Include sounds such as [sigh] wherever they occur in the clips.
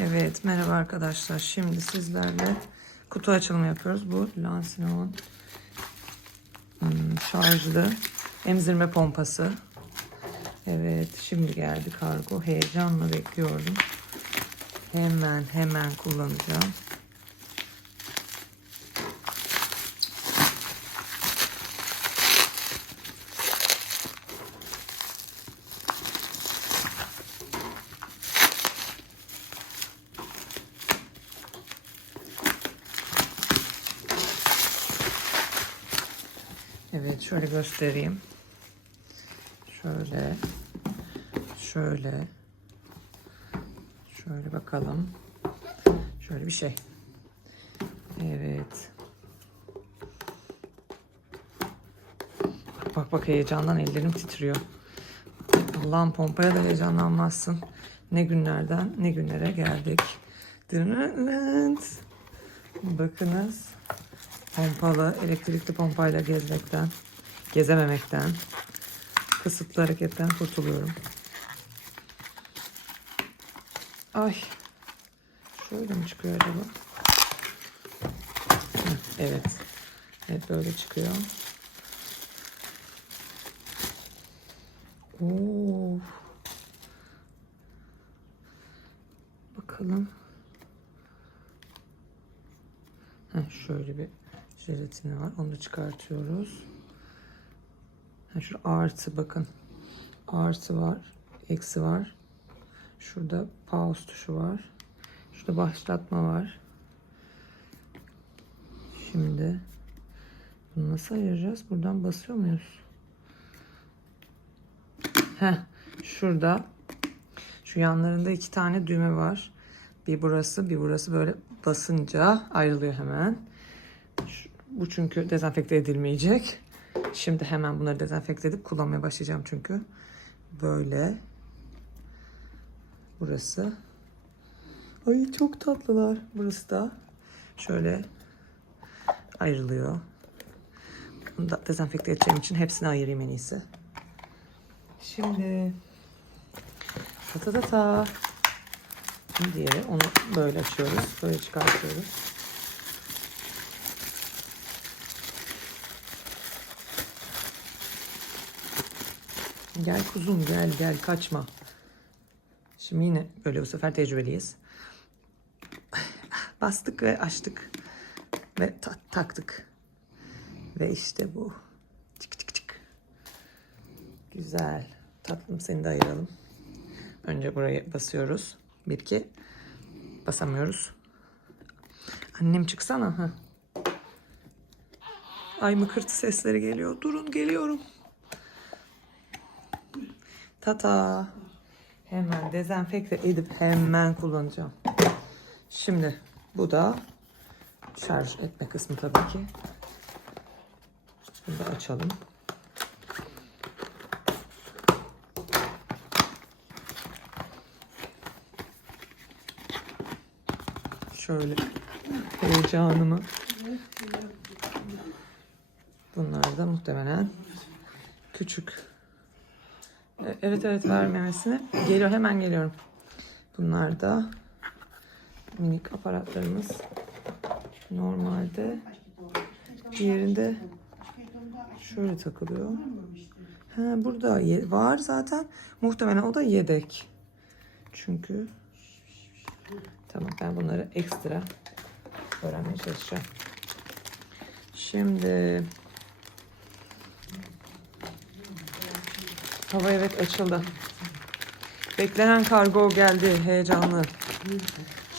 Evet merhaba arkadaşlar. Şimdi sizlerle kutu açılımı yapıyoruz. Bu Lansinon hmm, şarjlı emzirme pompası. Evet şimdi geldi kargo. Heyecanla bekliyorum. Hemen hemen kullanacağım. Evet şöyle göstereyim. Şöyle. Şöyle. Şöyle bakalım. Şöyle bir şey. Evet. Bak bak bak heyecandan ellerim titriyor. Allah'ım pompaya da heyecanlanmazsın. Ne günlerden ne günlere geldik. Bakınız. Pompalı, elektrikli pompayla gezmekten, gezememekten, kısıtlı hareketten kurtuluyorum. Ay. Şöyle mi çıkıyor acaba? Evet. Evet böyle çıkıyor. Oo. Bakalım. Heh, şöyle bir jelatini var. Onu da çıkartıyoruz. Ha, şu artı bakın. Artı var. Eksi var. Şurada pause tuşu var. Şurada başlatma var. Şimdi bunu nasıl ayıracağız? Buradan basıyor muyuz? Heh, şurada şu yanlarında iki tane düğme var. Bir burası, bir burası böyle basınca ayrılıyor hemen. Bu çünkü dezenfekte edilmeyecek. Şimdi hemen bunları dezenfekte edip kullanmaya başlayacağım çünkü. Böyle. Burası. Ay çok tatlılar. Burası da şöyle ayrılıyor. Bunu da dezenfekte edeceğim için hepsini ayırayım en iyisi. Şimdi ta ta ta onu böyle açıyoruz. Böyle çıkartıyoruz. Gel kuzum gel gel kaçma. Şimdi yine böyle bu sefer tecrübeliyiz. [sighs] Bastık ve açtık. Ve ta- taktık. Ve işte bu. Çık çık çık. Güzel. Tatlım seni de ayıralım. Önce buraya basıyoruz. Bir iki. Basamıyoruz. Annem çıksana. Ha. Ay mıkırtı sesleri geliyor. Durun geliyorum. Tata. Hemen dezenfekte edip hemen kullanacağım. Şimdi bu da şarj etme kısmı tabii ki. Bunu da açalım. Şöyle heyecanımı. Bunlar da muhtemelen küçük. Evet evet vermemesini. Geliyor hemen geliyorum. Bunlar da minik aparatlarımız. Normalde diğerinde şöyle takılıyor. Ha, burada var zaten. Muhtemelen o da yedek. Çünkü tamam ben bunları ekstra öğrenmeye çalışacağım. Şimdi hava evet açıldı. Beklenen kargo geldi. Heyecanlı.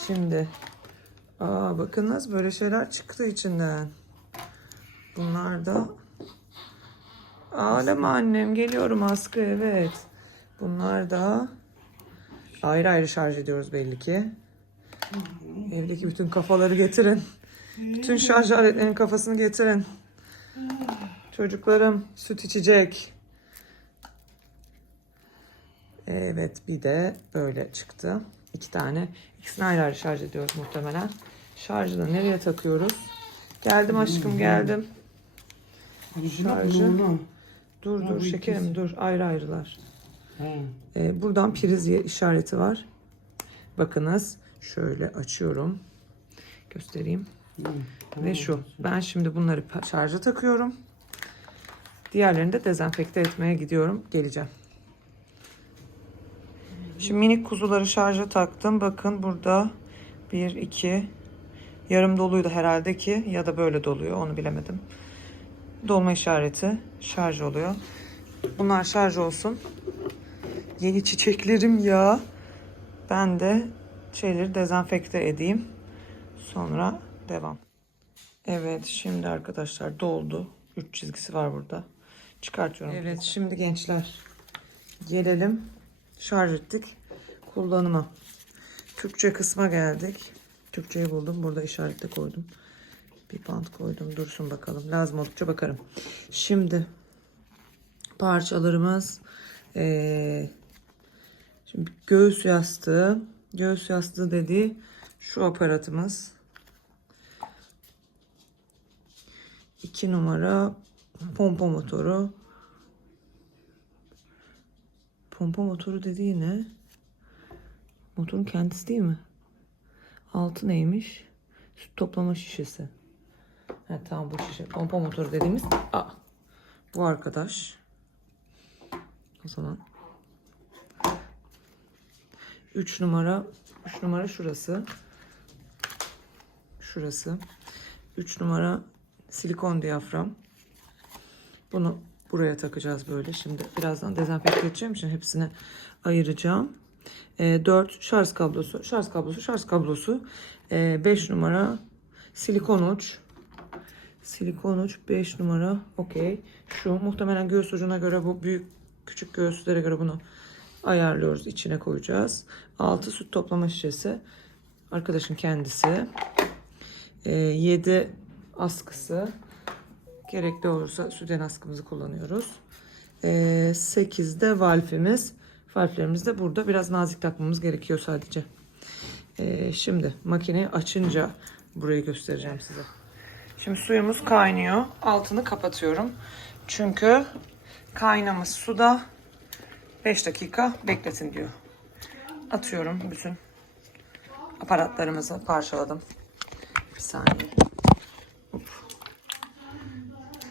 Şimdi aa bakınız böyle şeyler çıktı içinden. Bunlar da Ağlama annem geliyorum askı evet. Bunlar da ayrı ayrı şarj ediyoruz belli ki. Evdeki bütün kafaları getirin. Bütün şarj aletlerinin kafasını getirin. Çocuklarım süt içecek. Evet bir de böyle çıktı. İki tane. İkisini ayrı ayrı şarj ediyoruz muhtemelen. Şarjı da nereye takıyoruz? Geldim aşkım geldim. Şarjı. Dur dur şekerim dur ayrı ayrılar. Ee, buradan priz işareti var. Bakınız Şöyle açıyorum. Göstereyim. Ve şu. Ben şimdi bunları şarja takıyorum. Diğerlerini de dezenfekte etmeye gidiyorum. Geleceğim. Şimdi minik kuzuları şarja taktım. Bakın burada 1, 2, yarım doluydu herhalde ki ya da böyle doluyor onu bilemedim. Dolma işareti şarj oluyor. Bunlar şarj olsun. Yeni çiçeklerim ya. Ben de şeyleri dezenfekte edeyim. Sonra devam. Evet şimdi arkadaşlar doldu. 3 çizgisi var burada. Çıkartıyorum. Evet şimdi gençler gelelim. Şarj ettik. Kullanıma. Türkçe kısma geldik. Türkçeyi buldum. Burada işaretle koydum. Bir bant koydum. Dursun bakalım. Lazım oldukça bakarım. Şimdi parçalarımız ee, şimdi göğüs yastığı. Göğüs yastığı dediği şu aparatımız. 2 numara pompa motoru. Pompa motoru dediği ne? Motorun kendisi değil mi? Altı neymiş? Süt toplama şişesi. Ha, tamam bu şişe. Pompa motoru dediğimiz Aa, bu arkadaş. O zaman 3 numara 3 numara şurası. Şurası. 3 numara silikon diyafram. Bunu buraya takacağız böyle. Şimdi birazdan dezenfekte edeceğim için hepsini ayıracağım. 4 şarj kablosu, şarj kablosu, şarj kablosu. 5 numara silikon uç. Silikon uç 5 numara. Okey. Şu muhtemelen göğüs ucuna göre bu büyük küçük göğüslere göre bunu ayarlıyoruz. içine koyacağız. 6 süt toplama şişesi. Arkadaşın kendisi. 7 askısı. Gerekli olursa süten askımızı kullanıyoruz. 8'de valfimiz. Valflerimiz de burada. Biraz nazik takmamız gerekiyor sadece. Ee, şimdi makineyi açınca burayı göstereceğim size. Şimdi suyumuz kaynıyor. Altını kapatıyorum. Çünkü kaynamış suda 5 dakika bekletin diyor. Atıyorum bütün aparatlarımızı parçaladım. Bir saniye.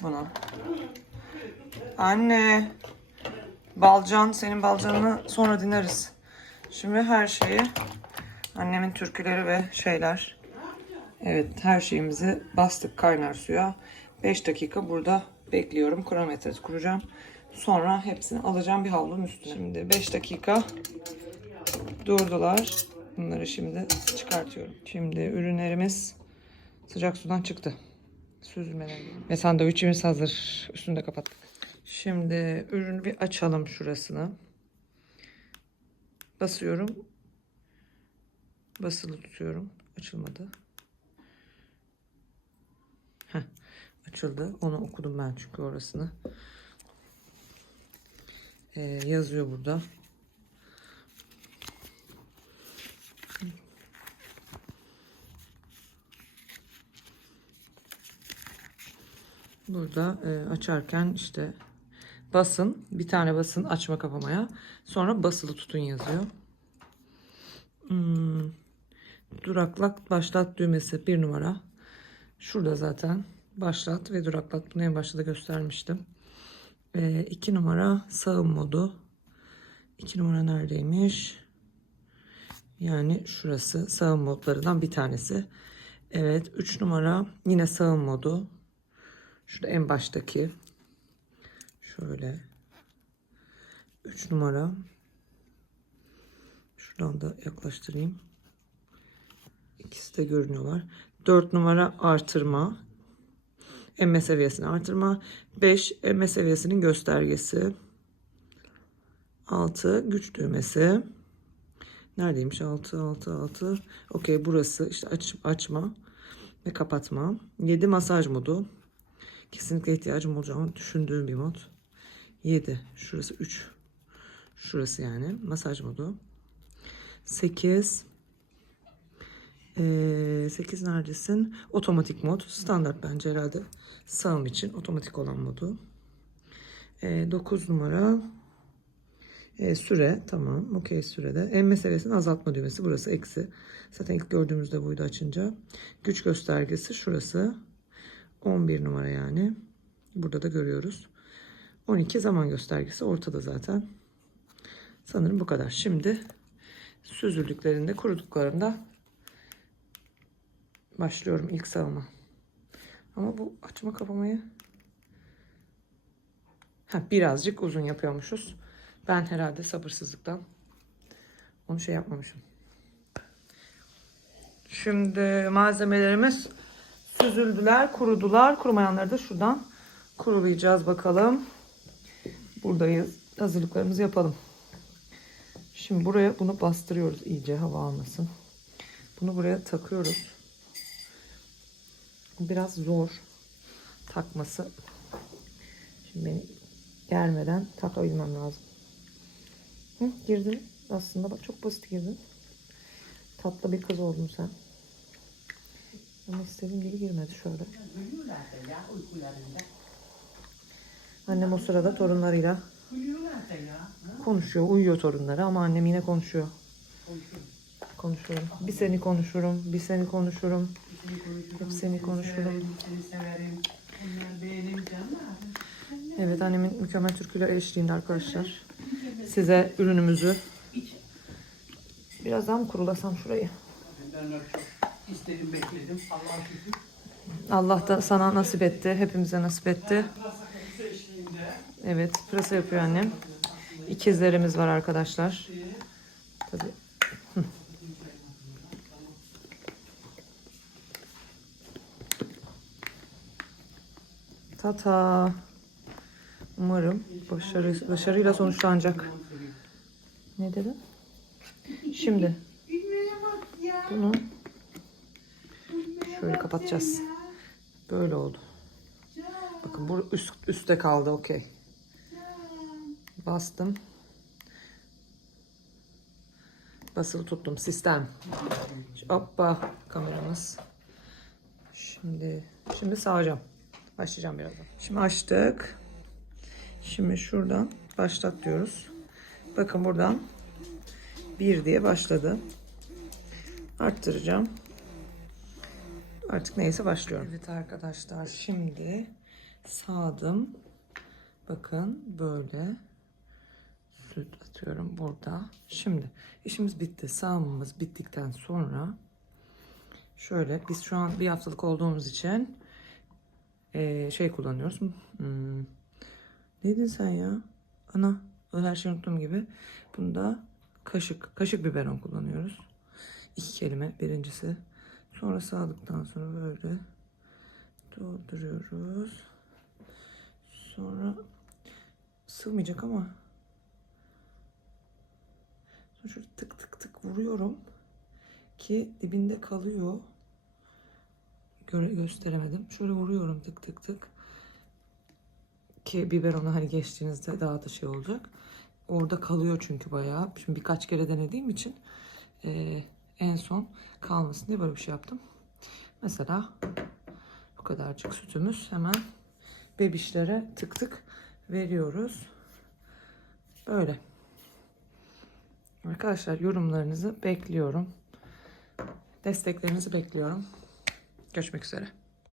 Bunu. Anne. Balcan, senin balcanını sonra dinleriz. Şimdi her şeyi annemin türküleri ve şeyler. Evet her şeyimizi bastık kaynar suya. 5 dakika burada bekliyorum. Kronometre kuracağım. Sonra hepsini alacağım bir havlunun üstüne. Şimdi 5 dakika durdular. Bunları şimdi çıkartıyorum. Şimdi ürünlerimiz sıcak sudan çıktı. Süzülmeleri. Ve sandviçimiz hazır. Üstünü de kapattık. Şimdi ürünü bir açalım şurasını. Basıyorum. Basılı tutuyorum. Açılmadı. Heh, açıldı. Onu okudum ben çünkü orasını. Ee, yazıyor burada. Burada e, açarken işte basın bir tane basın açma kapamaya sonra basılı tutun yazıyor. Hmm, duraklat başlat düğmesi bir numara. Şurada zaten başlat ve duraklat bunu en başta da göstermiştim. E, iki numara sağım modu. İki numara neredeymiş? Yani şurası sağım modlarından bir tanesi. Evet 3 numara yine sağım modu. Şurada en baştaki. Şöyle. 3 numara. Şuradan da yaklaştırayım. İkisi de görünüyorlar. 4 numara artırma. Emme seviyesini artırma. 5 emme seviyesinin göstergesi. 6 güç düğmesi. Neredeymiş? 6 6 6. Okey burası işte aç, açma ve kapatma. 7 masaj modu. Kesinlikle ihtiyacım olacağını düşündüğüm bir mod. 7. Şurası 3. Şurası yani. Masaj modu. 8. Ee, 8 neredesin? Otomatik mod. Standart bence herhalde. Sağım için otomatik olan modu. Ee, 9 numara. E, süre tamam. Okey sürede. Emme seviyesini azaltma düğmesi. Burası eksi. Zaten ilk gördüğümüzde buydu açınca. Güç göstergesi şurası. 11 numara yani. Burada da görüyoruz. 12 zaman göstergesi ortada zaten. Sanırım bu kadar. Şimdi süzüldüklerinde, kuruduklarında başlıyorum ilk savunma. Ama bu açma kapamayı ha, birazcık uzun yapıyormuşuz. Ben herhalde sabırsızlıktan onu şey yapmamışım. Şimdi malzemelerimiz süzüldüler, kurudular. Kurumayanları da şuradan kurulayacağız bakalım. Buradayız. Hazırlıklarımızı yapalım. Şimdi buraya bunu bastırıyoruz iyice hava almasın. Bunu buraya takıyoruz. Biraz zor takması. Şimdi beni germeden takabilmem lazım. Hı, girdin. Aslında bak çok basit girdin. Tatlı bir kız oldun sen. Ama istediğim gibi girmedi şöyle. Annem o sırada torunlarıyla konuşuyor. Uyuyor torunları ama annem yine konuşuyor. Konuşuyorum. Konuşuyorum. Bir seni konuşurum, bir seni konuşurum. Konuşurum. Hep seni konuşurum. Evet annemin mükemmel türküler eşliğinde arkadaşlar. Size ürünümüzü biraz daha mı kurulasam şurayı? İstedim bekledim. Allah'a şükür. Allah da sana nasip etti. Hepimize nasip etti. Evet pırasa yapıyor annem. İkizlerimiz var arkadaşlar. Tabii. [laughs] Tata. Umarım başarı, başarıyla sonuçlanacak. Ne dedin? Şimdi bunu şöyle kapatacağız. Böyle oldu. Bakın bu üst, üstte kaldı okey. Bastım. Basılı tuttum. Sistem. Hoppa kameramız. Şimdi şimdi sağacağım. Başlayacağım birazdan. Şimdi açtık. Şimdi şuradan başlat diyoruz. Bakın buradan bir diye başladı. Arttıracağım. Artık neyse başlıyorum. Evet arkadaşlar şimdi sağdım. Bakın böyle süt atıyorum burada. Şimdi işimiz bitti. Sağımımız bittikten sonra şöyle biz şu an bir haftalık olduğumuz için eee, şey kullanıyoruz. Hmm. Neydin sen ya? Ana. Her şeyi unuttuğum gibi. Bunda kaşık. Kaşık biberon kullanıyoruz. İki kelime. Birincisi. Sonra sağdıktan sonra böyle dolduruyoruz. Sonra sığmayacak ama sonra şöyle tık tık tık vuruyorum ki dibinde kalıyor. Göre gösteremedim. Şöyle vuruyorum tık tık tık ki biberonu hani geçtiğinizde daha da şey olacak. Orada kalıyor çünkü bayağı. Şimdi birkaç kere denediğim için eee, en son kalmasın diye böyle bir şey yaptım. Mesela bu kadarcık sütümüz hemen bebişlere tık tık veriyoruz. Böyle. Arkadaşlar yorumlarınızı bekliyorum. Desteklerinizi bekliyorum. Görüşmek üzere.